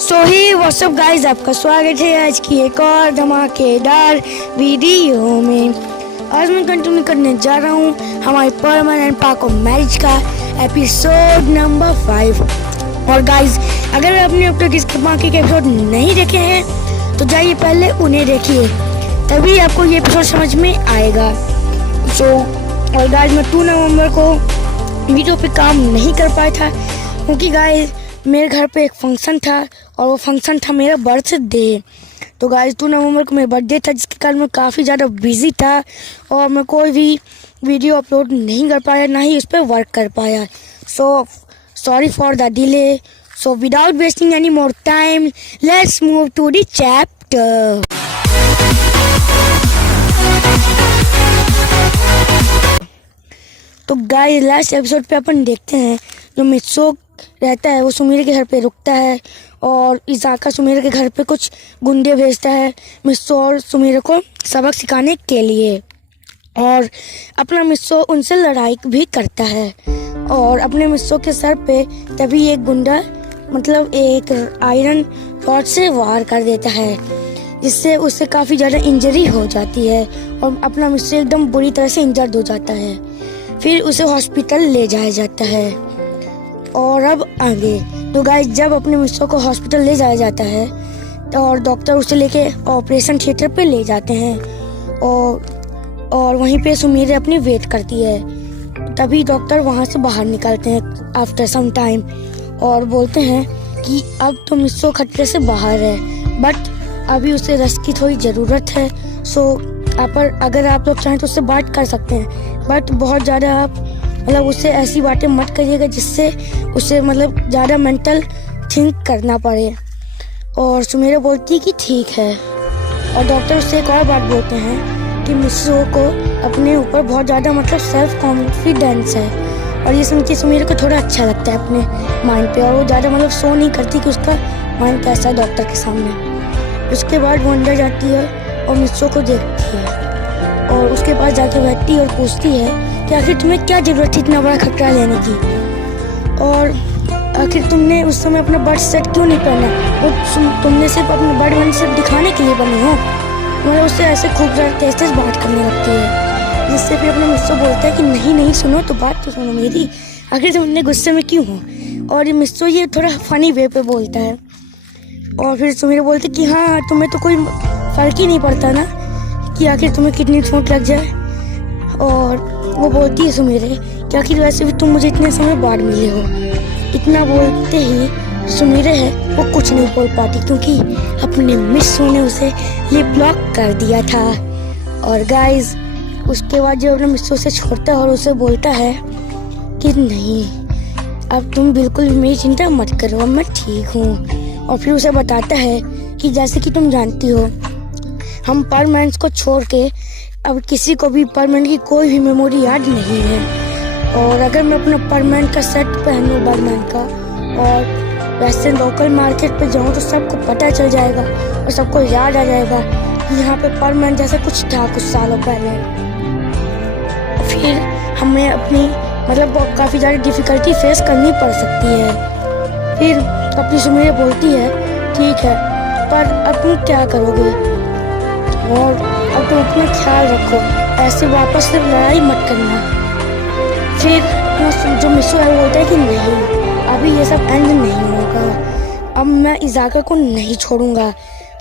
सो ही WhatsApp guys, आपका स्वागत है आज की एक और धमाकेदार वीडियो में। आज मैं कंटिन्यू करने जा रहा हूँ हमारे परमानेंट पार्क ऑफ मैरिज का एपिसोड नंबर 5। और गाइस, अगर आपने अब तक इसके बाकी के एपिसोड नहीं देखे हैं तो जाइए पहले उन्हें देखिए, तभी आपको ये एपिसोड समझ में आएगा। और गाइस, मैं 2 नवंबर को वीडियो पे काम नहीं कर पाया था क्योंकि गाइस मेरे घर पे एक फंक्शन था और वो फंक्शन था मेरा बर्थडे। तो गाइस 2 नवंबर को मेरा बर्थडे था, जिसके कारण मैं काफ़ी ज़्यादा बिजी था और मैं कोई भी वीडियो अपलोड नहीं कर पाया, ना ही उस पर वर्क कर पाया। So sorry for the delay. So without wasting any more time, let's move to the chapter. तो गाइस, लास्ट एपिसोड पे अपन देखते हैं जो मित्सो रहता है वो सुमीर के घर पे रुकता है और इज़ाका सुमीर के घर पे कुछ गुंडे भेजता है मित्सो और सुमीर को सबक सिखाने के लिए। और अपना मित्सो उनसे लड़ाई भी करता है और अपने मित्सो के सर पे तभी एक गुंडा मतलब एक आयरन रॉड से वार कर देता है, जिससे उससे काफ़ी ज़्यादा इंजरी हो जाती है और अपना मित्सो एकदम बुरी तरह से इंजर्ड हो जाता है। फिर उसे हॉस्पिटल ले जाया जाता है। और अब आगे तो गाइस, जब अपने मित्सो को हॉस्पिटल ले जाया जाता है और डॉक्टर उसे लेके ऑपरेशन थिएटर पे ले जाते हैं और वहीं पे सुमीर अपनी वेट करती है। तभी डॉक्टर वहाँ से बाहर निकलते हैं आफ्टर सम टाइम और बोलते हैं कि अब तो मित्सो खतरे से बाहर है, बट अभी उसे रेस्ट की थोड़ी ज़रूरत है। सो अगर आप लोग चाहें तो उससे बात कर सकते हैं, बट बहुत ज़्यादा आप मतलब उससे ऐसी बातें मत करिएगा जिससे उसे मतलब ज़्यादा मेंटल थिंक करना पड़े। और सुमीरा बोलती है कि ठीक है। और डॉक्टर उससे एक और बात बोलते हैं कि मित्सो को अपने ऊपर बहुत ज़्यादा मतलब सेल्फ कॉन्फिडेंस है और ये सुन के सुमीरा को थोड़ा अच्छा लगता है अपने माइंड पे, और वो ज़्यादा मतलब शो नहीं करती कि उसका माइंड कैसा है डॉक्टर के सामने। उसके बाद वो अंदर जाती है और मित्सो को देखती है और उसके पास जाके बैठती है और पूछती है कि आखिर तुम्हें क्या जरूरत थी इतना बड़ा खतरा लेने की, और आखिर तुमने उस समय अपना बर्थ सेट क्यों नहीं पहना, और तुमने सिर्फ अपना बर्थ सेट दिखाने के लिए बनी हो। मतलब उससे ऐसे खूबसूरत तेज बात करने लगती है, जिससे फिर अपना मित्सो बोलता है कि नहीं नहीं सुनो तो बात तो सुनो मेरी, आखिर तुम इतने गुस्से में क्यों हो। और ये मित्सो ये थोड़ा फनी वे पे बोलता है और फिर सुमीर बोलते कि हाँ, तुम्हें तो कोई फर्क ही नहीं पड़ता ना कि आखिर तुम्हें कितनी चोट लग जाए। और वो बोलती है सुमीर कि आखिर वैसे भी तुम मुझे इतने समय बाद मिले हो। इतना बोलते ही सुमीर है वो कुछ नहीं बोल पाती क्योंकि अपने मित्सो ने उसे लिप लॉक कर दिया था। और गाइस, उसके बाद जो अपने मित्सो से छोड़ता है और उसे बोलता है कि नहीं, अब तुम बिल्कुल भी मेरी चिंता मत करो, अब मैं ठीक हूँ। और फिर उसे बताता है कि जैसे कि तुम जानती हो, हम परमानेंट्स को छोड़ के अब किसी को भी परमानेंट की कोई भी मेमोरी याद नहीं है। और अगर मैं अपना परमानेंट का सेट पहनूं बैटमैन का और वैसे लोकल मार्केट पे जाऊं तो सबको पता चल जाएगा और सबको याद आ जाएगा कि यहाँ पे परमानेंट जैसा कुछ था कुछ सालों पहले। फिर हमें अपनी मतलब काफ़ी ज़्यादा डिफ़िकल्टी फेस करनी पड़ सकती है। फिर अपनी सुमीर बोलती है ठीक है, पर अब तुम क्या करोगे और अब तुम अपना ख्याल रखो, ऐसे वापस से लड़ाई मत करना। फिर जो मित्सो है वो बोलता है कि नहीं, अभी ये सब एंड नहीं होगा, अब मैं इज़ाका को नहीं छोड़ूंगा।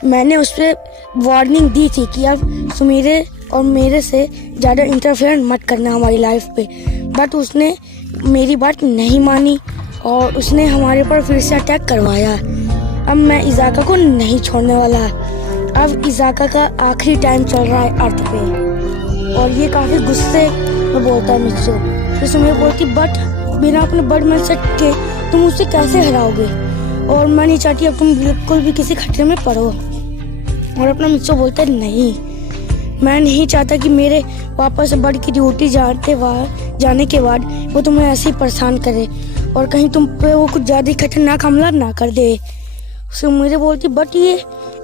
मैंने उस पर वार्निंग दी थी कि अब सुमीरे और मेरे से ज़्यादा इंटरफेयर मत करना हमारी लाइफ पे, बट उसने मेरी बात नहीं मानी और उसने हमारे पर फिर से अटैक करवाया। अब मैं इज़ाका को नहीं छोड़ने वाला। अब इज़ाका का आखिरी टाइम चल रहा है अर्थ पे। और ये काफ़ी गुस्से में बोलता है मित्सो। फिर सुमीर बोलती बट बिना अपने बर्ड सेट के तुम उसे कैसे हराओगे, और मैं नहीं चाहती अब तुम बिल्कुल भी किसी खतरे में पड़ो। और अपना मित्सो बोलता है नहीं, मैं नहीं चाहता कि मेरे वापस बर्ड की ड्यूटी जाने के बाद वो तुम्हें ऐसे ही परेशान करे और कहीं तुम पे वो कुछ ज़्यादा खतरनाक हमला ना कर दे। सुमीर बोलती बट ये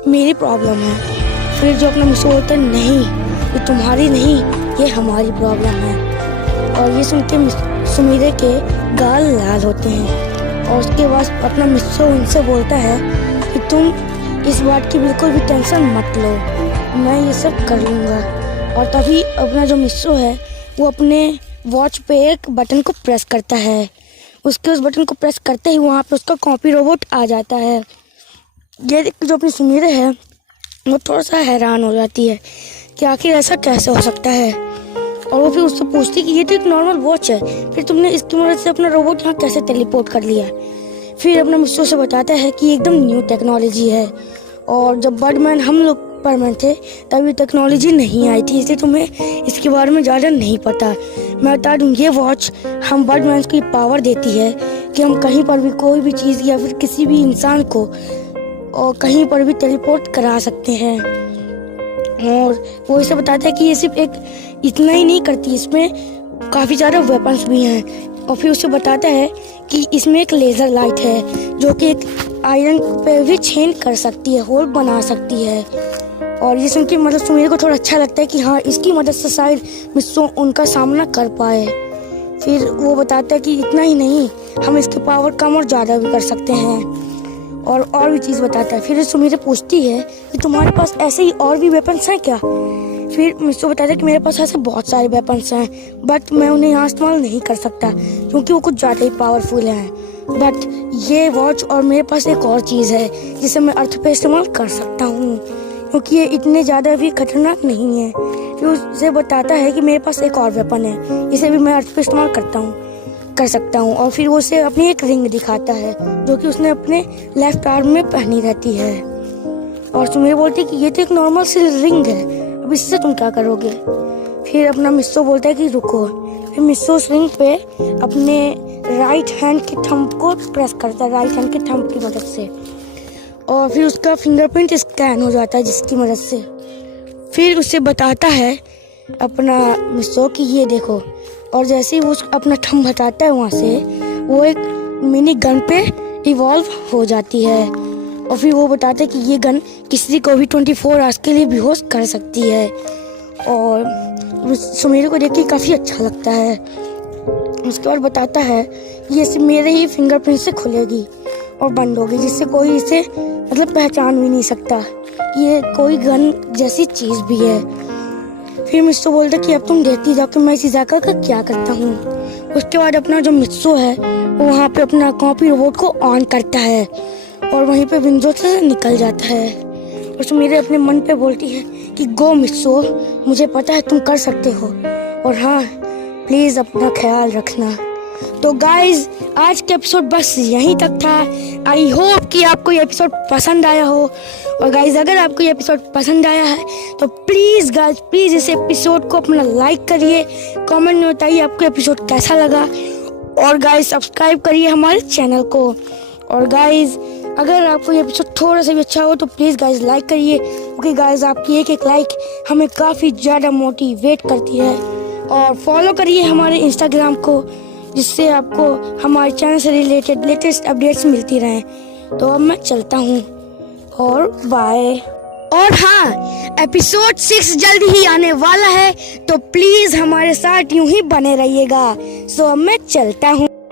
मेरी प्रॉब्लम है। फिर जो अपना मित्सो बोलता है नहीं, ये तुम्हारी नहीं, ये हमारी प्रॉब्लम है। और ये सुन के सुमीरे के गाल लाल होते हैं और उसके बाद अपना मित्सो उनसे बोलता है तुम इस बात की बिल्कुल भी टेंशन मत लो, मैं ये सब कर लूँगा। और तभी अपना जो मिस्सो है वो अपने वॉच पे एक बटन को प्रेस करता है। उसके उस बटन को प्रेस करते ही वहाँ पे उसका कॉपी रोबोट आ जाता है। ये देख जो अपनी सुमीरे है वो थोड़ा सा हैरान हो जाती है कि आखिर ऐसा कैसे हो सकता है। और वो फिर उससे पूछती है कि ये तो एक नॉर्मल वॉच है, फिर तुमने इसकी मदद से अपना रोबोट यहाँ कैसे टेलीपोर्ट कर लिया। फिर अपना मिस्सो से बताता है कि एकदम न्यू टेक्नोलॉजी है, और जब बर्डमैन हम लोग परमैन थे तब ये टेक्नोलॉजी नहीं आई थी, इसलिए तुम्हें इसके बारे में ज़्यादा नहीं पता। मैं बता दूँ, ये वॉच हम बर्डमैन को ये पावर देती है कि हम कहीं पर भी कोई भी चीज़ या फिर किसी भी इंसान को और कहीं पर भी टेलीपोर्ट करा सकते हैं। और वो इसे बताता है कि ये सिर्फ एक इतना ही नहीं करती, इसमें काफ़ी ज़्यादा वेपन्स भी हैं। और फिर उसे बताता है कि इसमें एक लेज़र लाइट है जो कि एक आयरन पे भी छेद कर सकती है, होल बना सकती है। और ये सुन के मतलब सुमीर को थोड़ा अच्छा लगता है कि हाँ, इसकी मदद से शायद मिस्सो उनका सामना कर पाए। फिर वो बताता है कि इतना ही नहीं, हम इसके पावर कम और ज़्यादा भी कर सकते हैं, और भी चीज़ बताता है। फिर सुमीर पूछती है कि तुम्हारे पास ऐसे ही और भी वेपन्स हैं क्या। फिर मिस्सो बताता है कि मेरे पास ऐसे बहुत सारे वेपन्स हैं, बट मैं उन्हें यहाँ इस्तेमाल नहीं कर सकता क्योंकि वो कुछ ज़्यादा ही पावरफुल हैं। बट ये वॉच और मेरे पास एक और चीज़ है जिसे मैं अर्थ पे इस्तेमाल कर सकता हूँ, क्योंकि ये इतने ज़्यादा भी खतरनाक नहीं है। फिर उसे बताता है कि मेरे पास एक और वेपन है, इसे भी मैं अर्थ पे इस्तेमाल कर सकता हूँ। और फिर वो उसे अपनी एक रिंग दिखाता है जो कि उसने अपने लेफ्ट आर्म में पहनी रहती है। और सुमीर बोलती है कि ये तो एक नॉर्मल सी रिंग है, अब इससे तुम क्या करोगे। फिर अपना मिस्सो बोलता है कि रुको। फिर मिस्सो उस रिंग पे अपने राइट हैंड के थंब को प्रेस करता है, राइट हैंड के थंब की मदद से, और फिर उसका फिंगरप्रिंट स्कैन हो जाता है जिसकी मदद से। फिर उसे बताता है अपना मिस्सो कि ये देखो, और जैसे ही वो अपना थंब हटाता है वहाँ से वो एक मिनी गन पे इवॉल्व हो जाती है। और फिर वो बताता है कि ये गन किसी को भी 24 आवर्स के लिए बेहोश कर सकती है। और सुमीर को देख के काफ़ी अच्छा लगता है। उसके बाद बताता है कि ये सिर्फ मेरे ही फिंगरप्रिंट से खुलेगी और बंद होगी, जिससे कोई इसे मतलब पहचान भी नहीं सकता कि ये कोई गन जैसी चीज़ भी है। फिर मिस्सो बोलता कि अब तुम देखती जाओ कि मैं इस इजाका का क्या करता हूँ। उसके बाद अपना जो मिस्सो है वो वहाँ पे अपना कॉपी रोबोट को ऑन करता है और वहीं पे विंडो से निकल जाता है। और सुमीर अपने मन पे बोलती है कि गो मिस्सो, मुझे पता है तुम कर सकते हो, और हाँ प्लीज़ अपना ख्याल रखना। तो गाइज आज का एपिसोड बस यहीं तक था। आई होप कि आपको ये एपिसोड पसंद आया हो। और गाइज अगर आपको ये एपिसोड पसंद आया है तो प्लीज़ गाइज प्लीज़ इस एपिसोड को अपना लाइक करिए, कमेंट में बताइए आपको एपिसोड कैसा लगा, और गाइज सब्सक्राइब करिए हमारे चैनल को। और गाइज अगर आपको ये एपिसोड थोड़ा सा भी अच्छा हो तो प्लीज़ गाइज लाइक करिए, क्योंकि गाइज आपकी एक लाइक हमें काफ़ी ज़्यादा मोटिवेट करती है। और फॉलो करिए हमारे इंस्टाग्राम को, जिससे आपको हमारे चैनल से रिलेटेड लेटेस्ट अपडेट्स मिलती रहें। तो अब मैं चलता हूँ और बाय। और हाँ, एपिसोड 6 जल्द ही आने वाला है, तो प्लीज़ हमारे साथ यूं ही बने रहिएगा। सो अब मैं चलता हूँ।